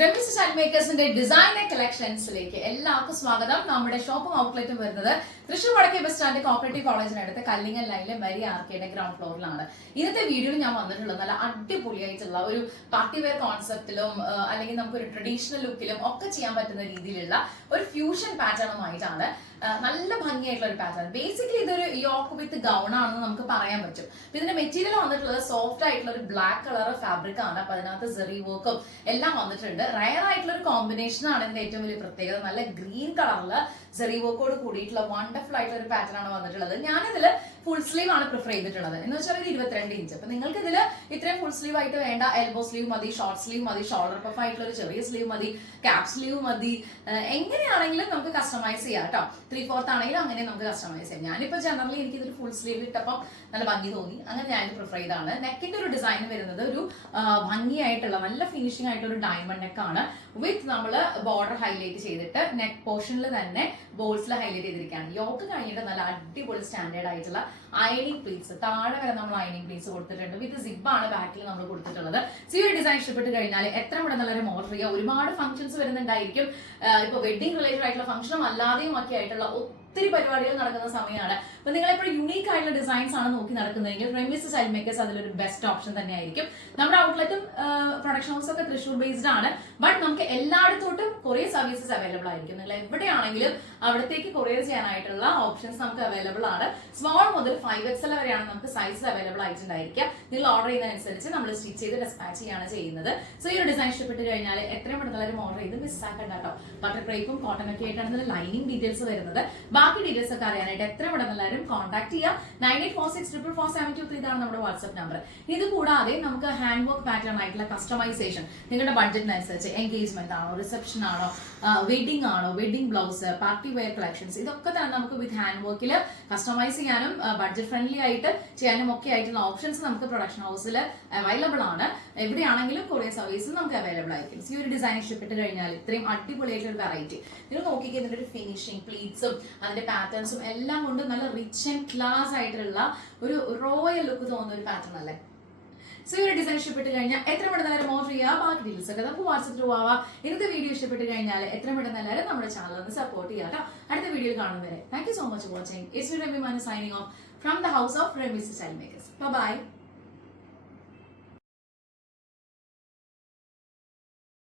റെമിസ് style മേക്കേഴ്സിന്റെ designer കളക്ഷൻസിലേക്ക് എല്ലാവർക്കും സ്വാഗതം. നമ്മുടെ ഷോപ്പും ഔട്ട്ലെറ്റും വരുന്നത് തൃശ്ശൂർ വടക്കേ ബസ് സ്റ്റാൻഡ് കോപ്പറേറ്റീവ് കോളേജിനടുത്ത് കല്ലിങ്ങൽ ലൈനിലെ മരി ആർക്കേഡ് ഗ്രൗണ്ട് ഫ്ലോറിലാണ്. ഇന്നത്തെ വീഡിയോയിൽ ഞാൻ വന്നിട്ടുള്ളത് നല്ല അടിപൊളിയായിട്ടുള്ള ഒരു പാർട്ടി വെയർ കോൺസെപ്റ്റിലും അല്ലെങ്കിൽ നമുക്കൊരു ട്രഡീഷണൽ ലുക്കിലും ഒക്കെ ചെയ്യാൻ പറ്റുന്ന രീതിയിലുള്ള ഒരു ഫ്യൂഷൻ പാറ്റേണുമായിട്ടാണ്. നല്ല ഭംഗിയായിട്ടുള്ള ഒരു പാറ്റേൺ. ബേസിക്കലി ഇതൊരു യോക്ക് വിത്ത് ഗൗൺ ആണെന്ന് നമുക്ക് പറയാൻ പറ്റും. ഇതിന്റെ മെറ്റീരിയൽ വന്നിട്ടുള്ളത് സോഫ്റ്റ് ആയിട്ടുള്ള ഒരു ബ്ലാക്ക് കളർ ഫാബ്രിക് ആണ്. അപ്പൊ അതിനകത്ത് സെറി വർക്കും എല്ലാം വന്നിട്ടുണ്ട്. റയർ ആയിട്ടുള്ള ഒരു കോമ്പിനേഷൻ ആണ് ഇതിന്റെ ഏറ്റവും വലിയ പ്രത്യേകത. നല്ല ഗ്രീൻ കളറില് സെറി വർക്കോട് കൂടിയിട്ടുള്ള വണ്ടർഫുൾ ആയിട്ടുള്ള ഒരു പാറ്റേൺ ആണ് വന്നിട്ടുള്ളത്. ഞാനിതില് ഫുൾ സ്ലീവ് ആണ് പ്രിഫർ ചെയ്തിട്ടുള്ളത്. എന്ന് വെച്ചാൽ ഒരു 22 ഇഞ്ച്. അപ്പൊ നിങ്ങൾക്ക് ഇതില് ഇത്രയും ഫുൾ സ്ലീവ് ആയിട്ട് വേണ്ട. എൽബോ സ്ലീവ് മതി, ഷോർട്ട് സ്ലീവ് മതി, ഷോൾഡർ പഫ് ആയിട്ടുള്ള ഒരു ചെറിയ സ്ലീവ് മതി, ക്യാപ് സ്ലീവ് മതി. എങ്ങനെയാണെങ്കിലും നമുക്ക് കസ്റ്റമൈസ് ചെയ്യാം കേട്ടോ. 3/4 ആണെങ്കിലും അങ്ങനെ നമുക്ക് കസ്റ്റമൈസ് ചെയ്യാം. ഞാനിപ്പോ ജനറലി എനിക്ക് ഇതൊരു ഫുൾ സ്ലീവ് ഇട്ടപ്പം നല്ല ഭംഗി തോന്നി, അങ്ങനെ ഞാൻ പ്രിഫർ ചെയ്താണ്. നെക്കിന്റെ ഒരു ഡിസൈൻ വരുന്നത് ഒരു ഭംഗിയായിട്ടുള്ള നല്ല ഫിനിഷിംഗ് ആയിട്ടുള്ള ഒരു ഡയമണ്ട് നെക്ക് ആണ്. വിത്ത് നമ്മൾ ബോർഡർ ഹൈലൈറ്റ് ചെയ്തിട്ട് നെക്ക് പോർഷനിൽ തന്നെ ബോൾസിൽ ഹൈലൈറ്റ് ചെയ്തിരിക്കുകയാണ്. യോക്ക് കഴിഞ്ഞിട്ട് നല്ല അടിപൊളി സ്റ്റാൻഡേർഡ് ആയിട്ടുള്ള അയണിംഗ് പ്ലീറ്റ്സ്, താഴെ വരെ നമ്മൾ അയണിംഗ് പ്ലീറ്റ്സ് കൊടുത്തിട്ടുണ്ട്. വിത്ത് സിബാണ് ബാക്കിൽ നമ്മൾ കൊടുത്തിട്ടുള്ളത്. ഈ ഒരു ഡിസൈൻ ഇഷ്ടപ്പെട്ട് കഴിഞ്ഞാൽ എത്ര നല്ലൊരു ഓർഡർ ചെയ്യുക. ഒരുപാട് ഫംഗ്ഷൻസ് വരുന്നുണ്ടായിരിക്കും. ഇപ്പൊ വെഡിങ് റിലേറ്റഡ് ആയിട്ടുള്ള ഫംഗ്ഷനും അല്ലാതെയും ഒക്കെ ആയിട്ടുള്ള ഒത്തിരി പരിപാടികൾ നടക്കുന്ന സമയമാണ്. അപ്പൊ നിങ്ങൾ എപ്പോഴും യുണീക്ക് ആയിട്ടുള്ള ഡിസൈൻസ് ആണ് നോക്കി നടക്കുന്നതെങ്കിൽ റെമിസ് സ്റ്റൈൽ മേക്കേഴ്സ് അതിലൊരു ബെസ്റ്റ് ഓപ്ഷൻ തന്നെയായിരിക്കും. നമ്മുടെ ഔട്ട്ലെറ്റും പ്രൊഡക്ഷൻ ഹൗസും ഒക്കെ തൃശ്ശൂർ ബേസ്ഡ് ആണ്. ബട്ട് നമുക്ക് എല്ലായിടത്തോട്ടും കൊറിയർ സർവീസസ് അവൈലബിൾ ആയിരിക്കും. നിങ്ങൾ എവിടെയാണെങ്കിലും അവിടത്തേക്ക് കൊറിയർ ചെയ്യാനായിട്ടുള്ള ഓപ്ഷൻസ് നമുക്ക് അവൈലബിൾ ആണ്. സ്മോൾ മുതൽ 5XL വരെയാണ് നമുക്ക് സൈസ് അവൈലബിൾ ആയിട്ടുണ്ടായിരിക്കുക. നിങ്ങൾ ഓർഡർ ചെയ്യുന്നതനുസരിച്ച് നമ്മൾ സ്റ്റിച്ച് ചെയ്ത് ഡിസ്പാച്ച് ചെയ്യാണ് ചെയ്യുന്നത്. സോ ഈ ഒരു ഡിസൈൻ ഇഷ്ടപ്പെട്ട് കഴിഞ്ഞാൽ എത്രയും പെട്ടെന്ന് ഓർഡർ ചെയ്ത് മിസ്സാക്കണ്ട കേട്ടോ. ബട്ടർ ക്രേപ്പും കോട്ടൺ ഒക്കെ ആയിട്ടാണ് ഇതിൽ ലൈനിങ് ഡീറ്റെയിൽസ് വരുന്നത്. ബാക്കി ഡീറ്റെയിൽസ് ഒക്കെ അറിയാനായിട്ട് എത്ര പെട്ടെന്ന് എല്ലാവരും കോൺടാക്ട് ചെയ്യാം. 9846444723 ഇതാണ് നമ്മുടെ വാട്സ്ആപ്പ് നമ്പർ. ഇത് കൂടാതെ നമുക്ക് ഹാൻഡ് വർക്ക് പാറ്റേൺ ആയിട്ടുള്ള കസ്റ്റമൈസേഷൻ നിങ്ങളുടെ ബഡ്ജറ്റിനനുസരിച്ച് എൻഗേജ്മെന്റ് ആണോ, റിസപ്ഷൻ ആണോ, വെഡിങ് ആണോ, wedding blouse, party wear collections, ഇതൊക്കെ തന്നെ നമുക്ക് വിത്ത് ഹാൻഡ് വർക്കിൽ കസ്റ്റമൈസ് ചെയ്യാനും ബഡ്ജറ്റ് ഫ്രണ്ട്ലി ആയിട്ട് ചെയ്യാനും ഒക്കെ ആയിട്ടുള്ള ഓപ്ഷൻസ് നമുക്ക് പ്രൊഡക്ഷൻ ഹൗസിൽ അവൈലബിൾ ആണ്. എവിടെയാണെങ്കിലും കൊറിയർ സർവീസും നമുക്ക് അവൈലബിൾ ആയിരിക്കും. ഈ ഒരു ഡിസൈൻ ഇഷ്ടപ്പെട്ട് കഴിഞ്ഞാൽ ഇത്രയും അടിപൊളിയായിട്ടുള്ള ഒരു വെറൈറ്റി നിങ്ങൾ നോക്കിക്കുക. ഇതിന്റെ ഒരു ഫിനിഷിംഗ്, പ്ലീറ്റ്സും അതിന്റെ പാറ്റേൺസും എല്ലാം കൊണ്ട് നല്ല റിച്ച് ആൻഡ് ക്ലാസ് ആയിട്ടുള്ള ഒരു റോയൽ ലുക്ക് തോന്നുന്ന ഒരു പാറ്റേൺ അല്ലേ. സോ ഈ ഒരു ഡിസൈൻ ഇഷ്ടപ്പെട്ട് കഴിഞ്ഞാൽ എത്ര പെട്ടെന്ന് ഓർഡർ ചെയ്യുക. ബാക്കി ഡീറ്റെയിൽസ് ഒക്കെ നമുക്ക് വാട്സ്ആപ്പ് പോവാം. ഇന്നത്തെ വീഡിയോ ഇഷ്ടപ്പെട്ട് കഴിഞ്ഞാൽ എത്ര പെട്ടെന്ന് എല്ലാവരും നമ്മുടെ ചാനൽ ഒന്ന് സപ്പോർട്ട് ചെയ്യാം കേട്ടോ. അടുത്ത വീഡിയോയിൽ കാണുന്നവരെ thank you so much for watching. It's me Remi Manu signing off from the house of Remi's style makers. By.